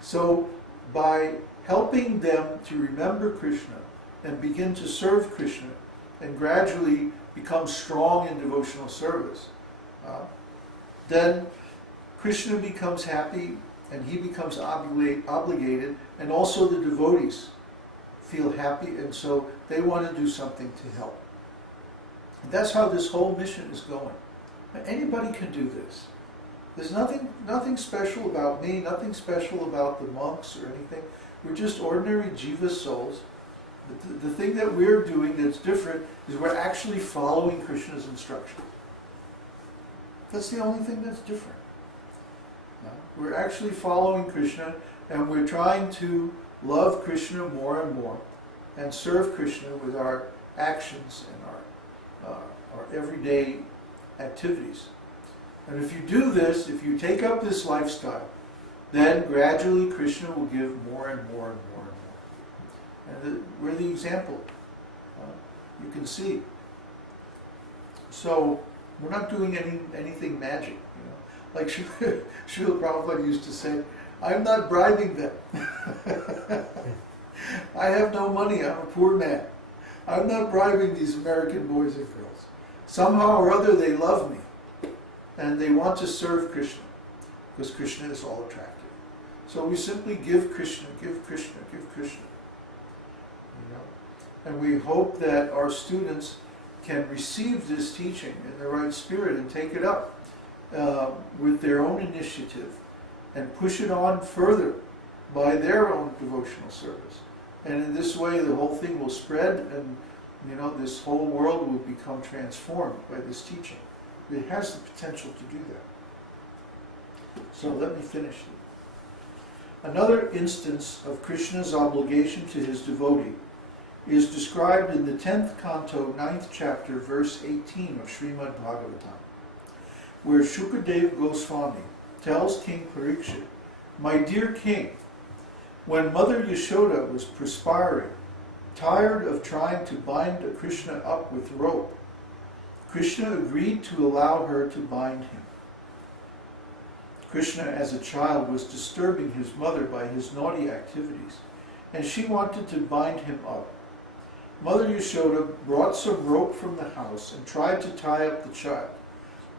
So by helping them to remember Krishna and begin to serve Krishna and gradually become strong in devotional service, then Krishna becomes happy and he becomes obligated, and also the devotees feel happy, and so they want to do something to help. And that's how this whole mission is going. Anybody can do this. There's nothing special about me, nothing special about the monks or anything. We're just ordinary jiva souls. The thing that we're doing that's different is we're actually following Krishna's instruction. That's the only thing that's different. We're actually following Krishna, and we're trying to love Krishna more and more and serve Krishna with our actions and our everyday activities. And if you do this, if you take up this lifestyle, then gradually Krishna will give more and more and more and more. And we're the example. You can see. So we're not doing anything magic. Like Srila Prabhupada used to say, I'm not bribing them. I have no money, I'm a poor man. I'm not bribing these American boys and girls. Somehow or other they love me. And they want to serve Krishna. Because Krishna is all attractive. So we simply give Krishna, give Krishna, give Krishna. And we hope that our students can receive this teaching in the right spirit and take it up with their own initiative and push it on further by their own devotional service. And in this way the whole thing will spread, and this whole world will become transformed by this teaching. It has the potential to do that. So let me finish. Another instance of Krishna's obligation to his devotee is described in the 10th canto, 9th chapter, verse 18 of Srimad Bhagavatam, where Shukadev Goswami tells King Parikshit, "My dear king, when Mother Yashoda was perspiring, tired of trying to bind Krishna up with rope, Krishna agreed to allow her to bind him. Krishna as a child was disturbing his mother by his naughty activities, and she wanted to bind him up. Mother Yashoda brought some rope from the house and tried to tie up the child,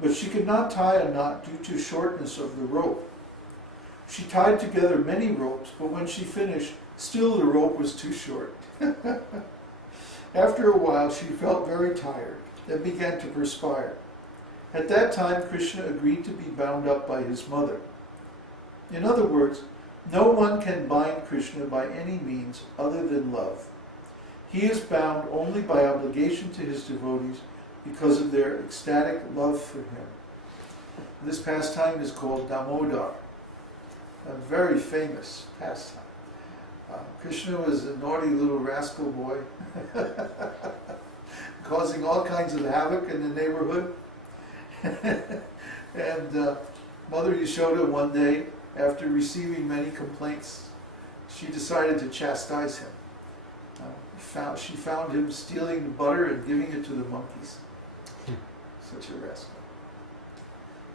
but she could not tie a knot due to shortness of the rope. She tied together many ropes, but when she finished, still the rope was too short. After a while, she felt very tired and began to perspire. At that time, Krishna agreed to be bound up by his mother. In other words, no one can bind Krishna by any means other than love. He is bound only by obligation to his devotees because of their ecstatic love for him. This pastime is called Damodar, a very famous pastime. Krishna was a naughty little rascal boy, causing all kinds of havoc in the neighborhood. And Mother Yashoda, one day, after receiving many complaints, she decided to chastise him. She found him stealing the butter and giving it to the monkeys. Such a rascal.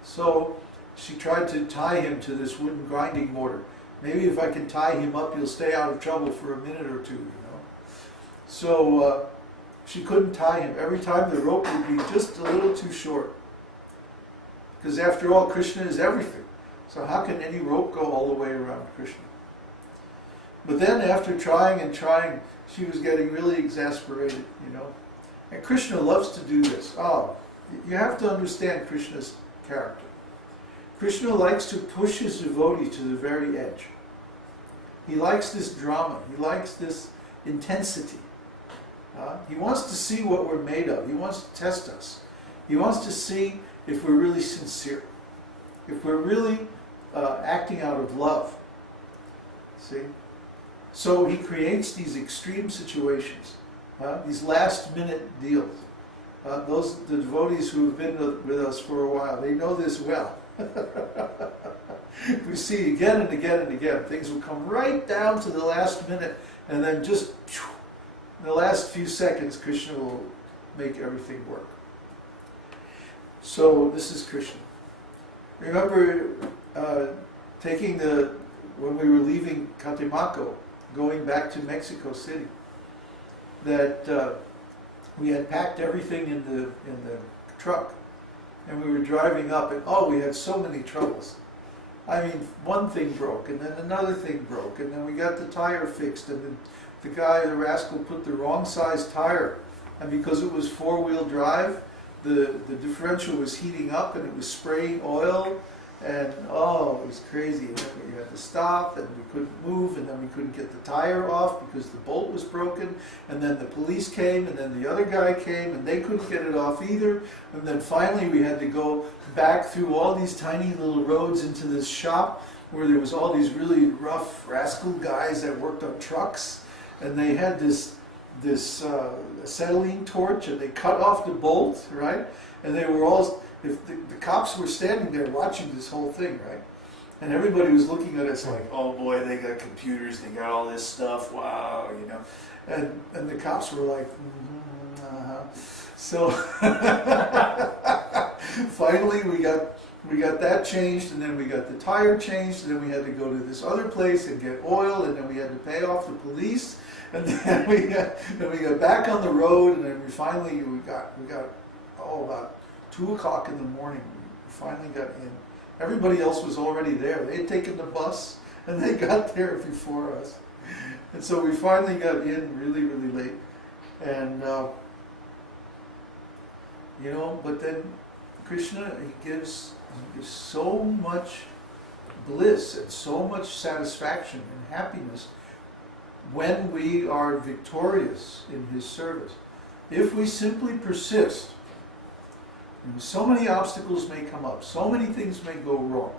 So she tried to tie him to this wooden grinding mortar. Maybe if I can tie him up, he'll stay out of trouble for a minute or two, So she couldn't tie him. Every time the rope would be just a little too short. Because after all, Krishna is everything. So how can any rope go all the way around Krishna? But then after trying and trying, she was getting really exasperated, And Krishna loves to do this. You have to understand Krishna's character. Krishna likes to push his devotee to the very edge. He likes this drama. He likes this intensity. He wants to see what we're made of. He wants to test us. He wants to see if we're really sincere, if we're really acting out of love. See? So he creates these extreme situations, these last-minute deals. The devotees who have been with us for a while, they know this well. We see again and again and again, things will come right down to the last minute, and then just in the last few seconds, Krishna will make everything work. So this is Krishna. Remember taking the when we were leaving Catemaco, going back to Mexico City, that we had packed everything in the truck, and we were driving up, and we had so many troubles. I mean, one thing broke, and then another thing broke, and then we got the tire fixed, and then the rascal, put the wrong size tire, and because it was four-wheel drive, the differential was heating up, and it was spraying oil, and it was crazy. And then we had to stop, and we couldn't move, and then we couldn't get the tire off because the bolt was broken, and then the police came, and then the other guy came, and they couldn't get it off either, and then finally we had to go back through all these tiny little roads into this shop where there was all these really rough rascal guys that worked on trucks, and they had this acetylene torch, and they cut off the bolt, right? And they were all, if the cops were standing there watching this whole thing, right? And everybody was looking at us like, oh boy, they got computers, they got all this stuff, wow, you know. And the cops were like, So finally we got that changed, and then we got the tire changed, and then we had to go to this other place and get oil, and then we had to pay off the police, and then we got back on the road, and then we got about 2 o'clock in the morning. We finally got in. Everybody else was already there. They had taken the bus, and they got there before us. And so we finally got in really, really late. And, but then Kṛṣṇa, he gives so much bliss and so much satisfaction and happiness when we are victorious in his service. If we simply persist, and so many obstacles may come up, so many things may go wrong.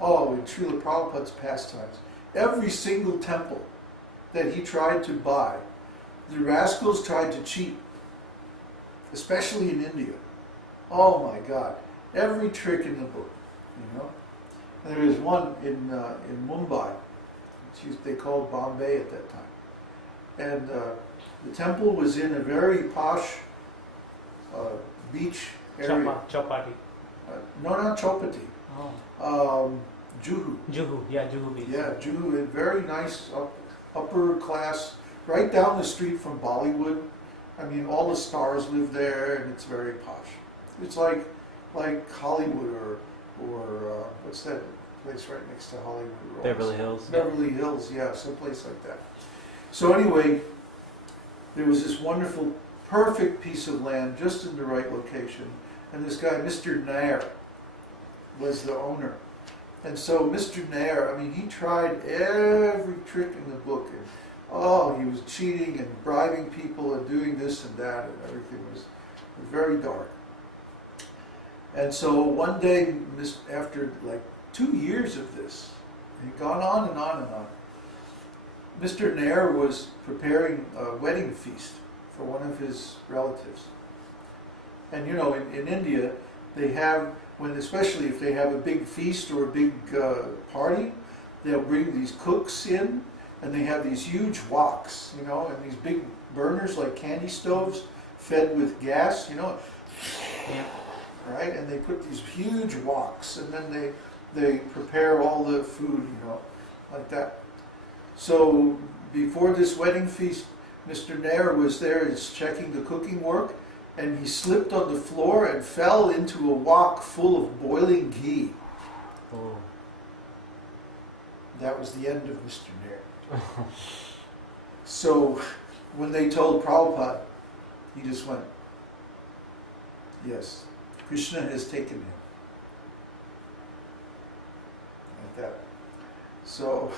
In Srila Prabhupada's pastimes, every single temple that he tried to buy, the rascals tried to cheat, especially in India. Oh my God, every trick in the book, And there was one in Mumbai, which they called Bombay at that time. And the temple was in a very posh beach area. Chowpatty. No, not Chowpatty. Juhu. Juhu beach. Yeah, Juhu, a very nice upper class, right down the street from Bollywood. I mean, all the stars live there, and it's very posh. It's like Hollywood or what's that place right next to Hollywood? Beverly Hills. Beverly Hills, yeah, someplace like that. So anyway, there was this wonderful, perfect piece of land just in the right location, and this guy, Mr. Nair, was the owner. And so Mr. Nair, he tried every trick in the book, and he was cheating and bribing people and doing this and that, and everything was very dark. And so one day, after like 2 years of this, it had gone on and on and on, Mr. Nair was preparing a wedding feast for one of his relatives. And in India, they have, especially if they have a big feast or a big party, they'll bring these cooks in, and they have these huge woks, and these big burners like candy stoves fed with gas, Yeah. Right? And they put these huge woks, and then they prepare all the food, like that. So before this wedding feast, Mr. Nair was there, he's checking the cooking work, and he slipped on the floor and fell into a wok full of boiling ghee. Oh. That was the end of Mr. Nair. So when they told Prabhupada, he just went, yes, Kṛṣṇa has taken him. Like that. So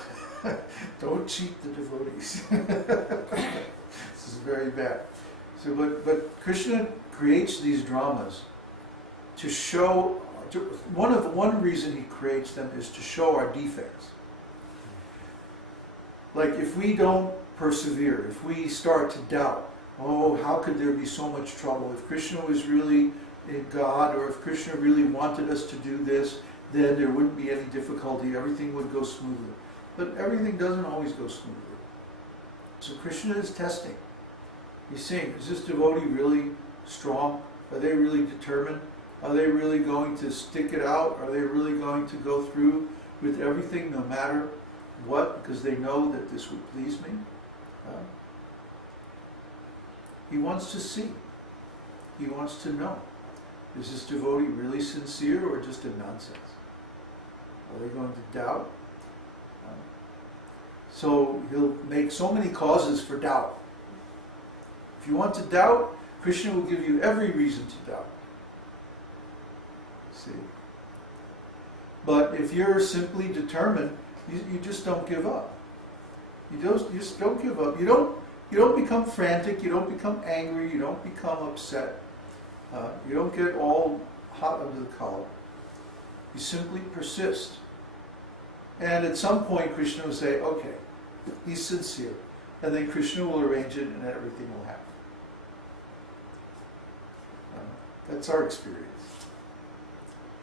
don't cheat the devotees. This is very bad. So, but Kṛṣṇa creates these dramas to show. One reason he creates them is to show our defects. Like if we don't persevere, if we start to doubt, how could there be so much trouble? If Kṛṣṇa was really God, or if Kṛṣṇa really wanted us to do this, then there wouldn't be any difficulty. Everything would go smoothly. But everything doesn't always go smoothly. So Kṛṣṇa is testing. He's saying, is this devotee really strong? Are they really determined? Are they really going to stick it out? Are they really going to go through with everything, no matter what, because they know that this would please me. He wants to see. He wants to know. Is this devotee really sincere or just a nonsense? Are they going to doubt? So he'll make so many causes for doubt. If you want to doubt, Krishna will give you every reason to doubt. See? But if you're simply determined, you just don't give up. You just don't give up. You don't become frantic. You don't become angry. You don't become upset. You don't get all hot under the collar. You simply persist. And at some point, Krishna will say, okay, he's sincere. And then Krishna will arrange it and everything will happen. That's our experience.